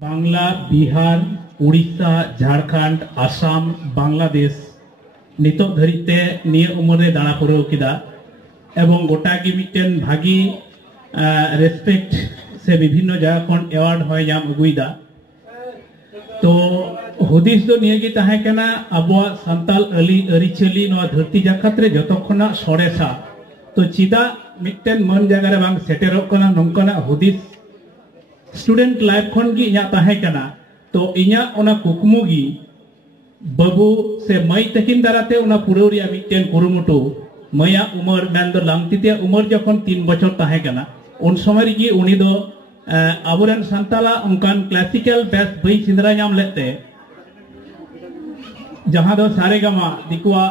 बांग्ला बिहार उड़ीसा झारखंड आसाम बांग्लादेश नित धरीते निये उमरे दाड़ा पुराव किदा एवं गोटा की मिट्टन भागी रेसपेक्ट से विभिन्न जगह खन एवार्ड होय नाम अगुइदा। तो हुदिस दो निये गी ताहे कना आबो सान्ताल अरिचली नवा धरती जाकात रे जतो खना सरेसा तो चिदा मिट्टन मन जगह रे बांग सेटेरोग कना नोंकना हुदिस स्टूडेंट लाइफ खन गी इया ताहे कना। तो इया ओना कुकमु गी बाबू से मई तकिन दाराते ओना पुराव रिया मिट्टन कुरुमुटु मैया उमर मेन दो लांगतिते उमर जखन 3 बछर ताहे कना उन समय गी उनी दो आबोरेन सान्ताला उनकान क्लासिकल बेस्ट बई सिंदरा नाम लेते जहां दो सारेगामा दिकुआ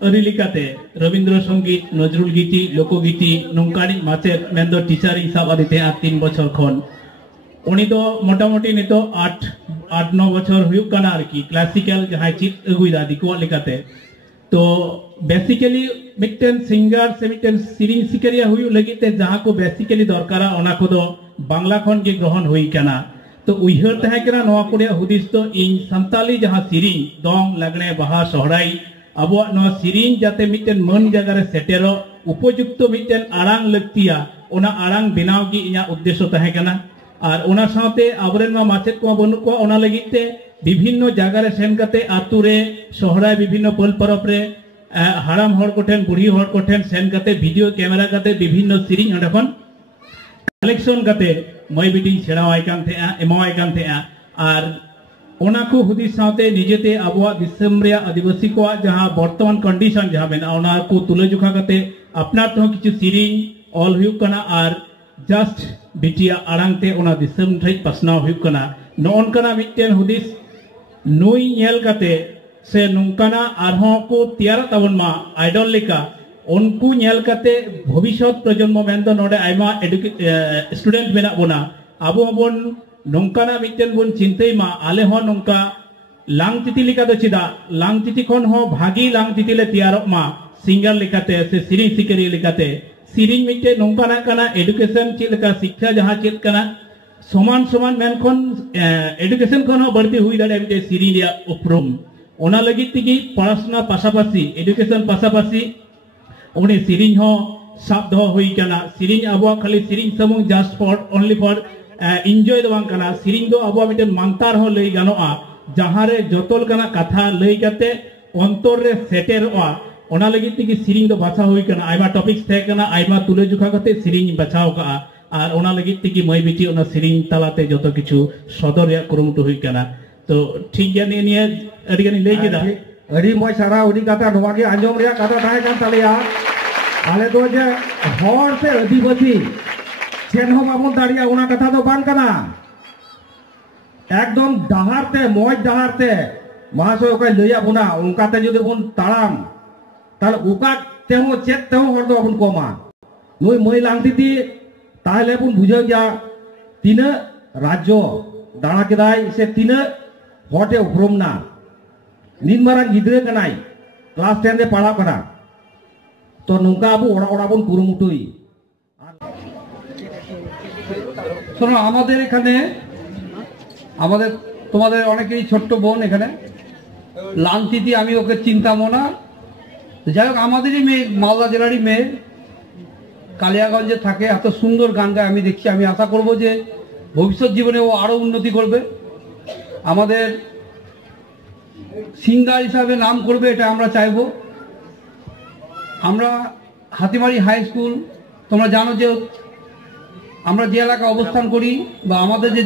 अरिलिकाते रविंद्र संगीत नजरुल गीति लोकगीति नोंकानी माचेद मेन दो टीचर हिसाब आदिते 3 बछर खन उनी दो मोटामोटी नितो 8-9 बछर हुयुक कना आरकी क्लासिकल जहां चित अगुइदा दिकुआ लेकाते। तो बेसिकली मिट्टन सिंगर से मिट्टन सिरिंग सिकरिया हुयु लगिते जहां को बेसिकली दरकारा ओना को दो बांग्ला खन गे ग्रहण हुई कना। तो उइहर तहे कना नोआ कोरे हुदिस तो इन सान्ताली जहां सिरिंग दंग लागणे बाहा सोहराई आबो नोआ सिरिंग जाते मिट्टन मन जगह रे सेटेरो उपयुक्त मिट्टन आड़ांग लगतिया ओना आड़ांग बनाव गी इया उद्देश्य तहे कना। और ओना साथे आबरेन मा माचेद को बनु को ओना लगिते विभिन्न जगह रे सेन कते आतु रे सोहराय विभिन्न पल परब रे हाराम हर कोठेन बुढ़ी हर कोठेन सेन कते वीडियो कैमरा कते विभिन्न सिरिंग अंडखन कलेक्शन कते मई बिटिंग छेड़ावाय कान थे एमावाय कान थे और ओना को हुदिस साथे निजेते आबोआ दिसम रे आदिवासी को जहां वर्तमान कंडीशन जहां मेना ओना को तुले जुखा कते अपना तो किछु सिरिंग ऑल हुयु कना और जस्ट बिटिया आड़ांगते ओना दिसम थे पसनाव हुयु कना नोन कना मिट्टन हुदिस नुई नेल कते से नोंकाना आरहों को तैयार ताबन मा आइडल लेका उनको नेल कते भविष्यत प्रजन्म मेन दो नोडे आइमा स्टूडेंट मेना बोना आबो बोन नोंकाना मिट्टन बोन चिंतै मा आले हो नोंका लांगतिति लेका दो चिदा लांगतिति खन हो भागी लांगतिति ले तैयार मा सिंगर लेकाते से सिरिंग सिकरी लेकाते सिरिंग मिट्टे नोंकाना कना एडुकेशन चेद लेका शिक्षा जहां चेद कना समान समान मेन खन एडुकेशन खन हो बढ़ती हुई दाड़े मिट्टे सिरिंग रिया उपरम ओना लगी तिगी पढ़ाशुना पासापासी एडुकेशन पासापासी उनी सिरिंग हो साब दो हुई कना। सिरिंग आबो खाली सिरिंग समूंग just for only for enjoy दो बांग कना सिरिंग दो आबो मिटन मांगतार हो लई गानोआ जहां रे जतल कना कथा लई कते अंतर रे सेटेरओआ ओना लगी तिगी सिरिंग दो बाछा हुई कना आइमा टॉपिक्स थे कना आइमा तुले जुखा कते सिरिंग बाछाव का और ओना लगी तिगी मई बिटी ओना सिरिंग तालाते जतो किछु सदर रे कुरुमुटु हुई कना। तो ठीक गया निये अडिगन लई केदा अड़ी मय सारा उडी कथा नोवा गे आंजम रे कथा थाय कान तालेया आले दो जे हर से आदिवासी चेन हो बाबन दाड़िया ओना कथा दो बान कना एकदम डाहारते मय डाहारते महाशय ओका लइया बुना उनकाते जदि बुन ताड़ाम ताल उका तेहो चेत तेहो हर दो बुन कोमा नय मय लांगतिति ताहले बुन बुझे गया तीन राज्य दाड़ा केदाय से तीन हटे उपरमना नीन मारा गिद्रे कनाई क्लास 10 रे पढ़ा कना तो नौका अब ओड़ा ओड़ा बन कुरुमुटुई শোনো আমাদের এখানে আমাদের তোমাদের অনেকেই ছোট্ট বোন এখানে লাংতিতি আমি ওকে চিন্তামো না যাই হোক আমাদেরই মেয়ে মালদা জেলারই মেয়ে কালিয়াগঞ্জে থাকে এত সুন্দর গান গায় আমি দেখছি আমি আশা করব যে ভবিষ্যৎ জীবনে ও আরো উন্নতি করবে আমাদের সিঙ্গার হিসাবে নাম করবে এটা আমরা চাইবো। আমরা হাতিমারি হাই স্কুল তোমরা জানো যে আমরা যে এলাকায় অবস্থান করি বা আমাদের যে